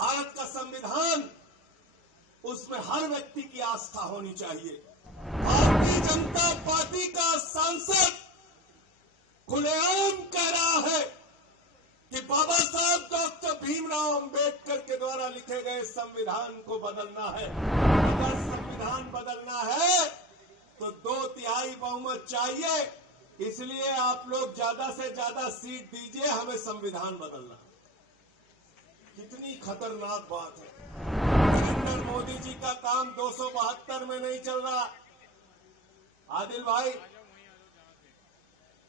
भारत का संविधान, उसमें हर व्यक्ति की आस्था होनी चाहिए। भारतीय जनता पार्टी का सांसद खुलेआम कह रहा है कि बाबा साहब डॉक्टर भीमराव अंबेडकर के द्वारा लिखे गए संविधान को बदलना है। अगर संविधान बदलना है तो 2/3 बहुमत चाहिए, इसलिए आप लोग ज्यादा से ज्यादा सीट दीजिए, हमें संविधान बदलना। कितनी खतरनाक बात है। नरेंद्र मोदी जी का काम 272 में नहीं चल रहा। आदिल भाई,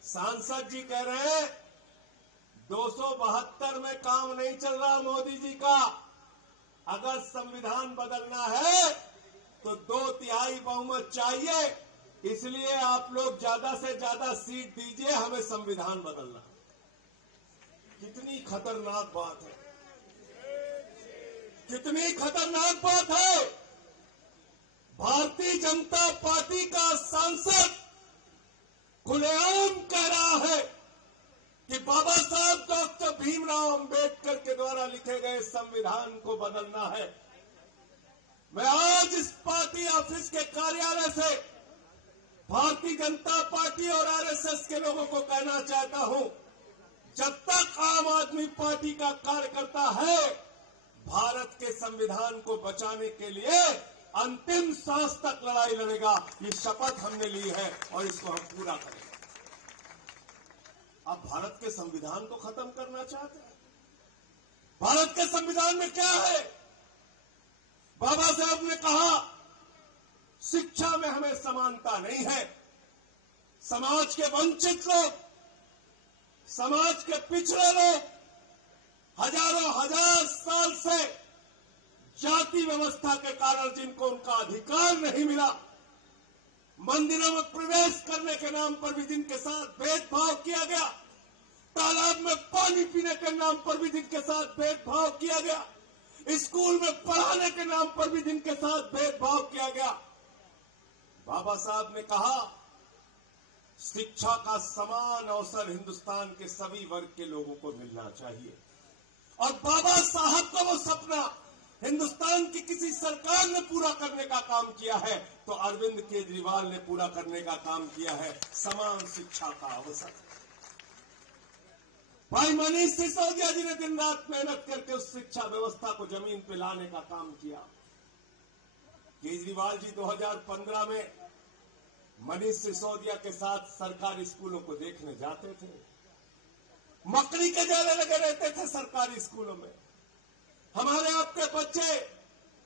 सांसद जी कह रहे हैं 272 में काम नहीं चल रहा मोदी जी का। अगर संविधान बदलना है तो 2/3 बहुमत चाहिए, इसलिए आप लोग ज्यादा से ज्यादा सीट दीजिए, हमें संविधान बदलना। कितनी खतरनाक बात है, कितनी खतरनाक बात है। भारतीय जनता पार्टी का सांसद खुलेआम कह रहा है कि बाबा साहब डॉक्टर भीमराव अंबेडकर के द्वारा लिखे गए संविधान को बदलना है। मैं आज इस पार्टी ऑफिस के कार्यालय से भारतीय जनता पार्टी और आरएसएस के लोगों को कहना चाहता हूं, जब तक आम आदमी पार्टी का कार्यकर्ता है, भारत के संविधान को बचाने के लिए अंतिम सांस तक लड़ाई लड़ेगा। ये शपथ हमने ली है और इसको हम पूरा करेंगे। अब भारत के संविधान को खत्म करना चाहते हैं। भारत के संविधान में क्या है? बाबा साहब ने कहा शिक्षा में हमें समानता नहीं है। समाज के वंचित लोग, समाज के पिछड़े लोग हजारों हजार साल से जाति व्यवस्था के कारण जिनको उनका अधिकार नहीं मिला, मंदिरों में प्रवेश करने के नाम पर भी जिनके साथ भेदभाव किया गया, तालाब में पानी पीने के नाम पर भी जिनके साथ भेदभाव किया गया, स्कूल में पढ़ाने के नाम पर भी जिनके साथ भेदभाव किया गया, बाबा साहब ने कहा शिक्षा का समान अवसर हिंदुस्तान के सभी वर्ग के लोगों को मिलना चाहिए। और बाबा साहब का वो सपना हिंदुस्तान की किसी सरकार ने पूरा करने का काम किया है तो अरविंद केजरीवाल ने पूरा करने का काम किया है, समान शिक्षा का अवसर। भाई मनीष सिसोदिया जी ने दिन रात मेहनत करके उस शिक्षा व्यवस्था को जमीन पे लाने का काम किया। केजरीवाल जी 2015 में मनीष सिसोदिया के साथ सरकारी स्कूलों को देखने जाते थे। मकड़ी के जाले लगे रहते थे सरकारी स्कूलों में। हमारे आपके बच्चे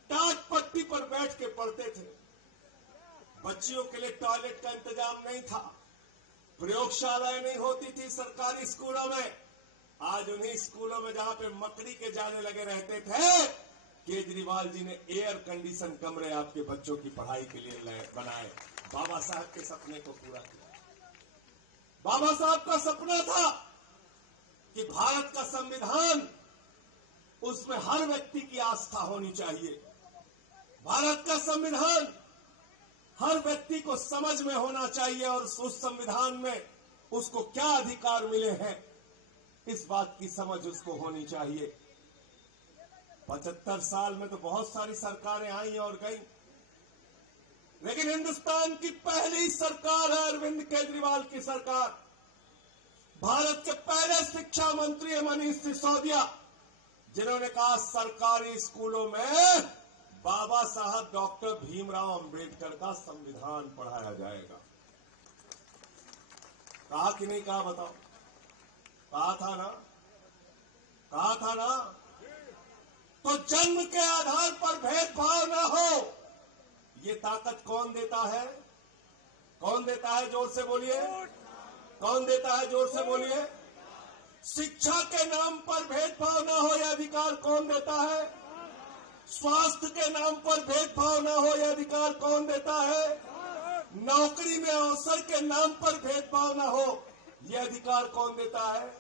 टाट पट्टी पर बैठ के पढ़ते थे। बच्चियों के लिए टॉयलेट का इंतजाम नहीं था, प्रयोगशालाएं नहीं होती थी सरकारी स्कूलों में। आज उन्हीं स्कूलों में जहां पे मकड़ी के जाले लगे रहते थे, केजरीवाल जी ने एयर कंडीशन कमरे आपके बच्चों की पढ़ाई के लिए बनाए। बाबा साहब के सपने को पूरा किया। बाबा साहब का सपना था कि भारत का संविधान, उसमें हर व्यक्ति की आस्था होनी चाहिए। भारत का संविधान हर व्यक्ति को समझ में होना चाहिए और उस संविधान में उसको क्या अधिकार मिले हैं, इस बात की समझ उसको होनी चाहिए। 75 साल में तो बहुत सारी सरकारें आई और गई, लेकिन हिंदुस्तान की पहली सरकार है अरविंद केजरीवाल की सरकार। भारत के पहले शिक्षा मंत्री है मनीष सिसोदिया, जिन्होंने कहा सरकारी स्कूलों में बाबा साहब डॉक्टर भीमराव अंबेडकर का संविधान पढ़ाया जाएगा। कहा कि नहीं कहा बताओ? कहा था ना? कहा था ना? तो जन्म के आधार पर भेदभाव न हो, ये ताकत कौन देता है? कौन देता है? जोर से बोलिए। कौन देता है? जोर से बोलिए। शिक्षा के नाम पर भेदभाव न हो, यह अधिकार कौन देता है? स्वास्थ्य के नाम पर भेदभाव न हो, यह अधिकार कौन देता है? नौकरी में अवसर के नाम पर भेदभाव न हो, यह अधिकार कौन देता है?